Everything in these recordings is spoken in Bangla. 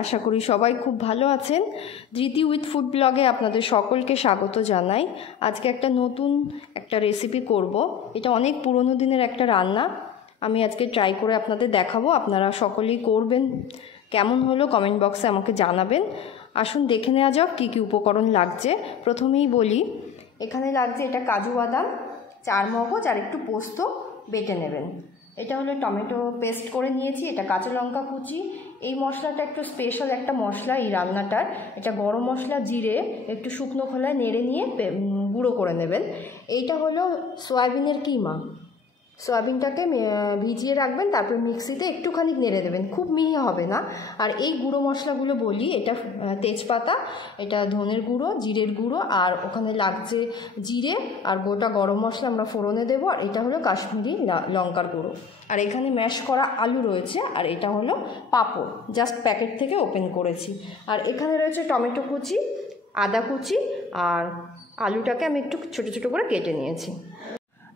আশা করি সবাই খুব ভালো আছেন। ধৃতি উইথ ফুড ব্লগে আপনাদের সকলকে স্বাগত জানাই। আজকে একটা নতুন রেসিপি করব। এটা অনেক পুরনো দিনের একটা রান্না। আমি আজকে ট্রাই করে আপনাদের দেখাবো। আপনারা সকলেই করবেন। কেমন হলো কমেন্ট বক্সে আমাকে জানাবেন। আসুন দেখে নেওয়া যাক কী কী উপকরণ লাগছে। প্রথমেই বলি, এখানে লাগছে এটা কাজু বাদাম, 4 মগজ আর একটু পোস্ত বেটে নেবেন। এটা হলো টমেটো পেস্ট করে নিয়েছি, এটা কাঁচা লঙ্কা কুচি। এই মশলাটা একটু স্পেশাল একটা মশলা এই রান্নাটার। এটা গরম মশলা, জিরে একটু শুকনো খোলায় নেড়ে নিয়ে গুঁড়ো করে নেবেন। এইটা হলো সয়াবিনের কিমা। সয়াবিনটাকে ভিজিয়ে রাখবেন, তারপর মিক্সিতে একটুখানি নেড়ে দেবেন, খুব মিহি হবে না। আর এই গুঁড়ো মশলাগুলো বলি, এটা তেজপাতা, এটা ধনের গুঁড়ো, জিরের গুঁড়ো, আর ওখানে লাগছে জিরে আর গোটা গরম মশলা আমরা ফোড়নে দেবো। আর এটা হলো কাশ্মীরি লঙ্কার গুঁড়ো। আর এখানে ম্যাশ করা আলু রয়েছে। আর এটা হলো পাঁপড়, জাস্ট প্যাকেট থেকে ওপেন করেছি। আর এখানে রয়েছে টমেটো কুচি, আদা কুচি, আর আলুটাকে আমি একটু ছোটো ছোটো করে কেটে নিয়েছি।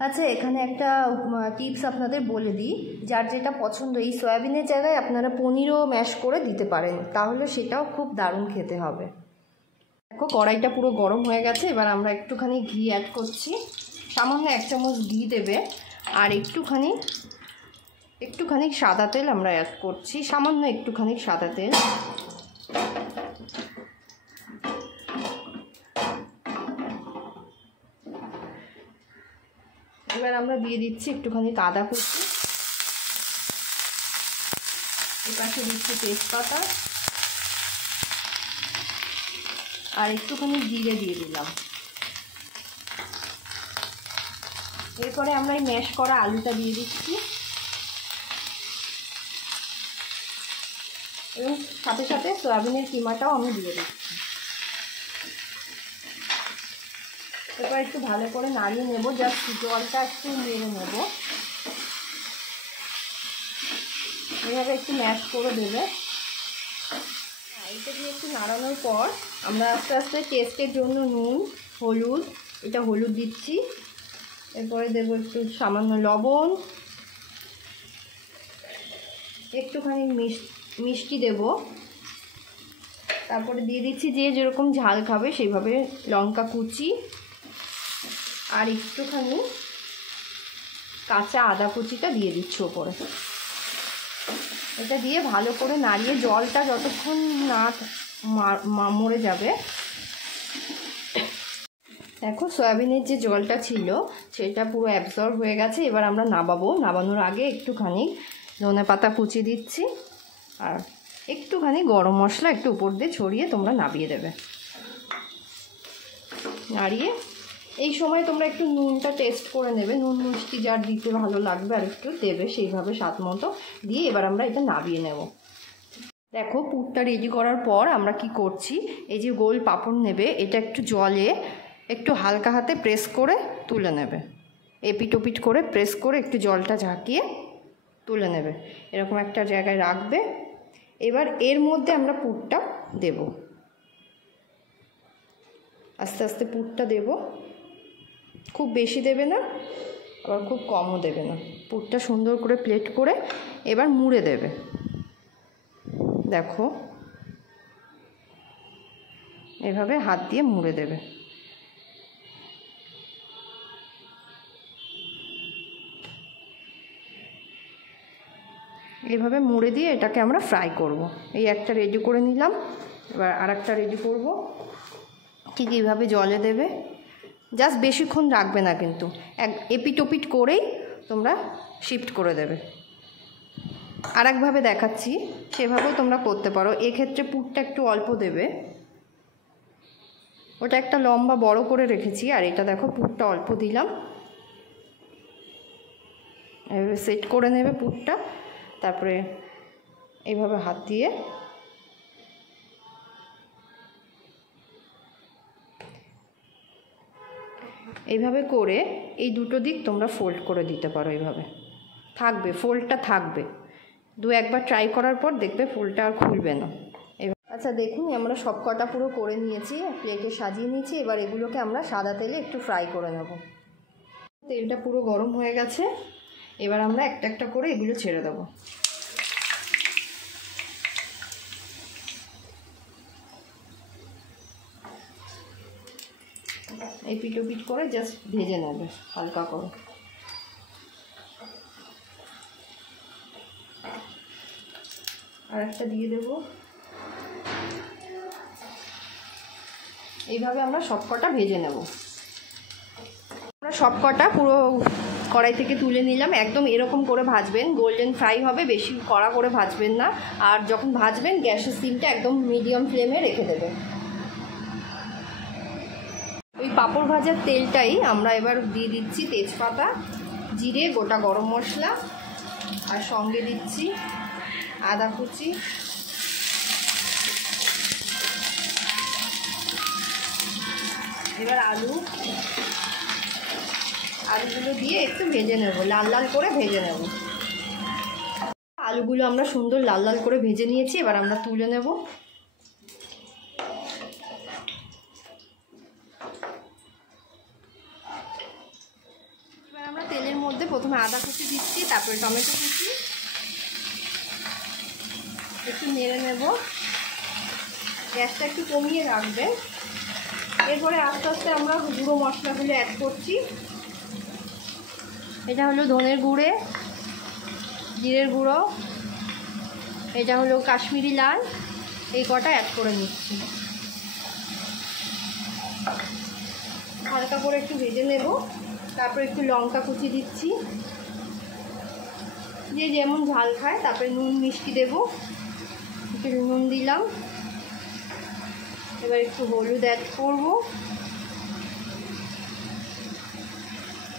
আচ্ছা, এখানে একটা টিপস আপনাদের বলে দিই, যার যেটা পছন্দ, এই সয়াবিনের জায়গায় আপনারা পনিরও ম্যাশ করে দিতে পারেন, তাহলে সেটাও খুব দারুণ খেতে হবে। দেখো কড়াইটা পুরো গরম হয়ে গেছে। এবার আমরা একটুখানি ঘি অ্যাড করছি। সামান্য 1 চামচ ঘি দেবে। আর একটুখানি সাদা তেল আমরা অ্যাড করছি, সামান্য একটুখানি সাদা তেল। এবার আমরা দিয়ে দিচ্ছি একটুখানি আদা কুচি, এপাশে দিচ্ছি তেজপাতা, আর একটুখানি জিরে দিয়ে দিলাম। এরপরে আমরা এই ম্যাশ করা আলুটা দিয়ে দিচ্ছি এবং সাথে সাথে সয়াবিনের কিমাটাও আমি দিয়ে দিচ্ছি। এরপর একটু ভালো করে নাড়িয়ে নেব, জাস্ট জলটা একটু নেড়ে নেব। এভাবে একটু ম্যাশ করে দেবে। এটা দিয়ে একটু নাড়ানোর পর আমরা আস্তে আস্তে টেস্টের জন্য নুন, হলুদ, এটা হলুদ দিচ্ছি। এরপরে দেবো একটু সামান্য লবণ, একটুখানি মিষ্টি দেব। তারপরে দিয়ে দিচ্ছি যে যেরকম ঝাল খাবে সেইভাবে লঙ্কা কুচি, আর একটুখানি কাঁচা আদা কুচিটা দিয়ে দিচ্ছি ওপরে। এটা দিয়ে ভালো করে নাড়িয়ে জলটা যতক্ষণ না মরে যাবে। দেখো সয়াবিনের যে জলটা ছিল সেটা পুরো অ্যাবজর্ব হয়ে গেছে। এবার আমরা নামানোর আগে একটুখানি ধনেপাতা কুচি দিচ্ছি, আর একটুখানি গরম মশলা একটু উপর দিয়ে ছড়িয়ে তোমরা নামিয়ে দেবে। নাড়িয়ে এই সময় তোমরা একটু নুনটা টেস্ট করে নেবে, নুন মিষ্টি যার দিতে ভালো লাগবে আর একটু দেবে সেইভাবে স্বাদ মতো দিয়ে। এবার আমরা এটা নামিয়ে নেব। দেখো পুরটা রেডি করার পর আমরা কি করছি, এই যে গোল পাঁপড় নেবে, এটা একটু জলে একটু হালকা হাতে প্রেস করে তুলে নেবে। এপিট ওপিট করে প্রেস করে একটু জলটা ঝাঁকিয়ে তুলে নেবে, এরকম একটা জায়গায় রাখবে। এবার এর মধ্যে আমরা পুরটা দেব, আস্তে আস্তে পুরটা দেব। খুব বেশি দেবে না, আবার খুব কমও দেবে না। পুরটা সুন্দর করে প্লেট করে এবার মুড়ে দেবে। দেখো এভাবে হাত দিয়ে মুড়ে দেবে। এভাবে মুড়ে দিয়ে এটাকে আমরা ফ্রাই করব। এই একটা রেডি করে নিলাম, এবার আর একটা রেডি করব। ঠিক এইভাবে জলে দেবে, জাস্ট বেশিক্ষণ রাখবে না কিন্তু, এপিট ওপিট করেই তোমরা শিফট করে দেবে। আর একভাবে দেখাচ্ছি, সেভাবেও তোমরা করতে পারো। এক্ষেত্রে পুরটা একটু অল্প দেবে, ওটা একটা লম্বা বড় করে রেখেছি, আর এটা দেখো পুরটা অল্প দিলাম। এভাবে সেট করে নেবে পুরটা, তারপরে এইভাবে হাত দিয়ে এইভাবে করে এই দুটো দিক তোমরা ফোল্ড করে দিতে পারো। এইভাবে থাকবে, ফোল্ডটা থাকবে। 2-1বার ট্রাই করার পর দেখবে ফোল্ডটা আর খুলবে না। আচ্ছা দেখুন, আমরা সব কটা পুরো করে নিয়েছি, প্লেটে সাজিয়ে নিয়েছি। এবার এগুলোকে আমরা সাদা তেলে একটু ফ্রাই করে নেব। তেলটা পুরো গরম হয়ে গেছে। এবার আমরা একটা একটা করে এগুলো ছেড়ে দেবো। এই পিটো পিট করে জাস্ট ভেজে নেবে হালকা করে। আর একটা দিয়ে দেবো। এইভাবে আমরা সবকটা ভেজে নেব। আমরা সবকটা পুরো কড়াই থেকে তুলে নিলাম। একদম এরকম করে ভাজবেন, গোল্ডেন ফ্রাই হবে, বেশি কড়া করে ভাজবেন না। আর যখন ভাজবেন গ্যাসের সিমটা একদম মিডিয়াম ফ্লেমে রেখে দেবেন। ওই পাঁপড় ভাজার তেলটাই আমরা এবার দিয়ে দিচ্ছি তেজপাতা, জিরে, গোটা গরম মশলা, আর সঙ্গে দিচ্ছি আদা কুচি, এবার আলুগুলো দিয়ে একটু ভেজে নেব, লাল লাল করে ভেজে নেব। আলুগুলো আমরা সুন্দর লাল লাল করে ভেজে নিয়েছি, এবার আমরা তুলে নেব। এবার আমরা তেলের মধ্যে প্রথমে আদা কুচি দিচ্ছি, তারপরে টমেটো কুচি, একটু নেড়ে নেব। গ্যাসটা একটু কমিয়ে রাখবেন। এরপরে আস্তে আস্তে আমরা গুঁড়ো মশলাগুলো অ্যাড করছি। এটা হলো ধনের গুঁড়ে, জিরের গুঁড়ো, এটা হলো কাশ্মীরি লাল, এই কটা অ্যাড করে নিচ্ছি। হালকা করে একটু ভেজে নেব। তারপরে একটু লঙ্কা কুচি দিচ্ছি, যে যেমন ঝাল খায়। তারপরে নুন মিষ্টি দেব, একটু নুন দিলাম। এবার একটু হলুদ অ্যাড করব,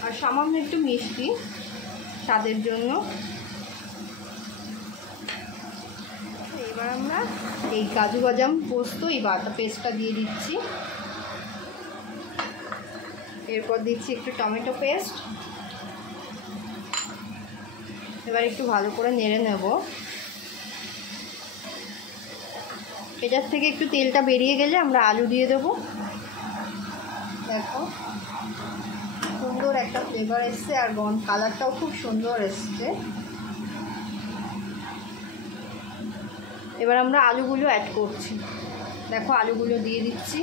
আর সামান্য একটু মিষ্টি স্বাদের জন্য। এবার আমরা এই কাজু বাদাম পোস্ত এই বাটা পেস্টটা দিয়ে দিচ্ছি। এরপর দিচ্ছি একটু টমেটো পেস্ট। এবার একটু ভালো করে নেড়ে নেব। এটার থেকে একটু তেলটা বেরিয়ে গেলে আমরা আলু দিয়ে দেব। দেখো সুন্দর একটা ফ্লেভার এসছে, আর কালারটাও খুব সুন্দর এসছে। এবার আমরা আলুগুলো অ্যাড করছি। দেখো আলুগুলো দিয়ে দিচ্ছি।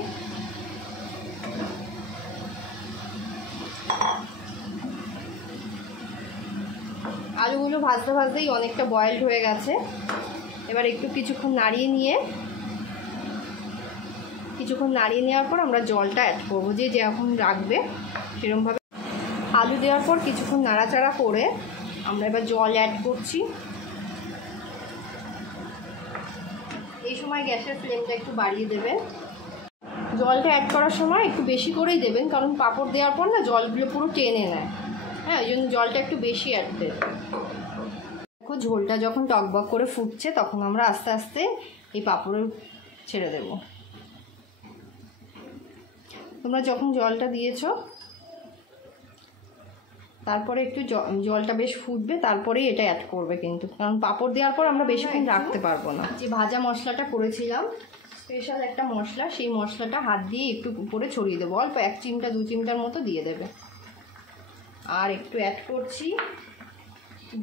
আলুগুলো ভাজতে ভাজতেই অনেকটা বয়েলড হয়ে গেছে। এবার একটু কিছুক্ষণ নাড়িয়ে নেওয়ার পর আমরা জলটা অ্যাড করবো, যে যেরকম রাখবে সেরকমভাবে। আলু দেওয়ার পর কিছুক্ষণ নাড়াচাড়া করে আমরা এবার জল অ্যাড করছি। এই সময় গ্যাসের ফ্লেমটা একটু বাড়িয়ে দেবেন। জলটা অ্যাড করার সময় একটু বেশি করেই দেবেন, কারণ পাঁপড় দেওয়ার পর না জলগুলো পুরো টেনে নেয়। হ্যাঁ, ওই জন্য জলটা একটু বেশি অ্যাড দেবেন। দেখো ঝোলটা যখন টকবক করে ফুটছে, তখন আমরা আস্তে আস্তে এই পাঁপড় ছেড়ে দেব। তোমরা যখন জলটা দিয়েছো, তারপরে একটু জলটা বেশ ফুটবে, তারপরেই এটা অ্যাড করবে কিন্তু, কারণ পাঁপড় দেওয়ার পর আমরা বেশিক্ষণ রাখতে পারবো না। যে ভাজা মশলাটা করেছিলাম, স্পেশাল একটা মশলা, সেই মশলাটা হাত দিয়ে একটু উপরে ছড়িয়ে দেবো। অল্প 1 চিমটা 2 চিমটার মতো দিয়ে দেবে। আর একটু অ্যাড করছি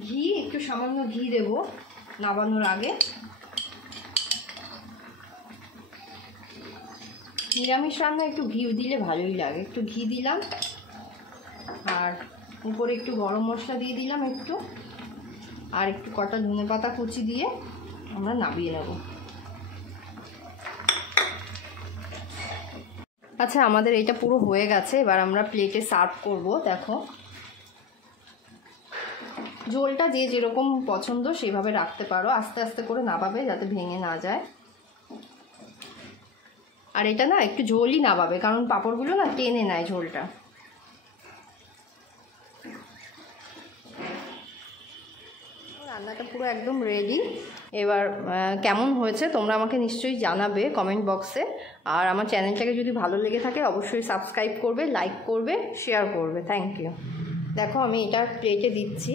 ঘি, একটু সামান্য ঘি দেব নাবানোর আগে। নিরামিষ রান্না একটু ঘি দিলে ভালোই লাগে, একটু ঘি দিলাম। আর উপরে একটু গরম মশলা দিয়ে দিলাম একটু, আর একটু কটা ধনেপাতা কুচি দিয়ে আমরা নামিয়ে নেব। আচ্ছা, আমাদের এটা পুরো হয়ে গেছে। এবার আমরা প্লেটে সার্ভ করব। দেখো ঝোলটা যে যেরকম পছন্দ সেভাবে রাখতে পারো, আস্তে আস্তে করে নাবাবে যাতে ভেঙে না যায়। আর এটা না একটু ঝোলই নাবাবে, কারণ পাঁপড়গুলো না টেনে নেয় ঝোলটা। রান্নাটা পুরো একদম রেডি। এবার কেমন হয়েছে তোমরা আমাকে নিশ্চয়ই জানাবে কমেন্ট বক্সে। আর আমার চ্যানেলটাকে যদি ভালো লেগে থাকে অবশ্যই সাবস্ক্রাইব করবে, লাইক করবে, শেয়ার করবে। Thank you. দেখো আমি এটা প্লেটে দিচ্ছি।